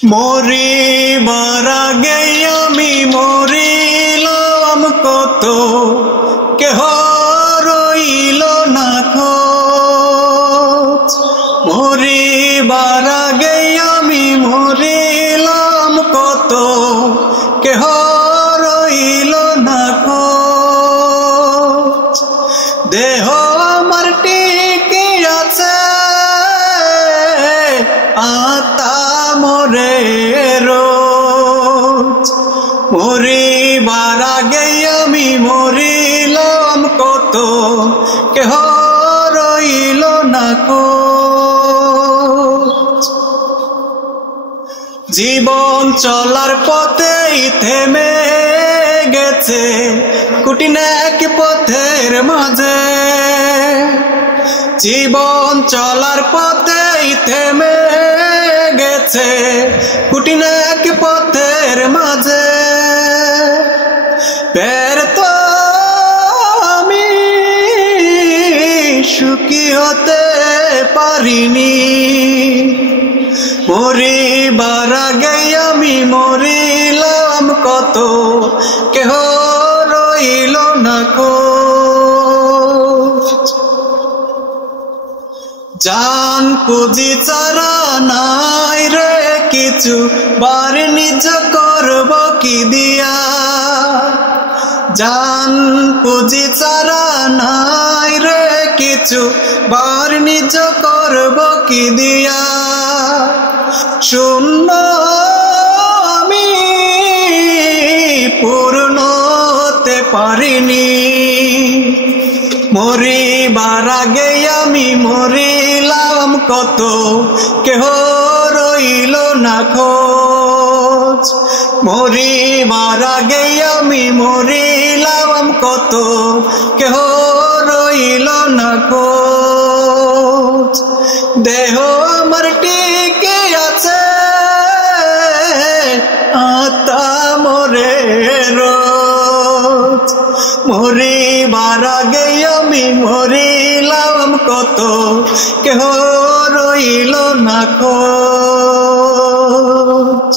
মরিবার আগে আমি মরিলাম কত, কেহ রইল না খোঁজ। মরিবার আগে আমি মরিলাম কত, কেহ রইল না খোঁজ। দেহ আমার টিকে আছে, আত্মা মরে রোজ। মরিবার আগে আমি মরিলাম কত, কেহ রইল না খোঁজ। জীবন চলার পথেই থেমে গেছে কঠিন এক পথের মাঝে। জীবন চলার পথেই থেমে গেছে কঠিন এক পথের মাঝে। ব্যর্থ আমি সুখী হতে পারিনি। মরিবার আগে আমি মরিলাম কত, কেহ রইল না খোঁজ। জান পুঁজি ছাড়া নাই রে কিছু, বার নিজ করব কি দিয়া। জান পুঁজি ছাড়া নাই রে কিছু, বার নিজ করব কি দিয়া। শূন্য আমি পূর্ণ হতে পারিনি। মরিবার আগে আমি মরিলাম কত, কেহ রইল না খোঁজ। মরিবার আগে আমি মরিলাম কত, কেহ রইল না খোঁজ। দেহ আমার টিকে আছে, আত্মা মরে রোজ। মরিবার আগে আমি মরিলাম কত, কেহ রইল না খোঁজ।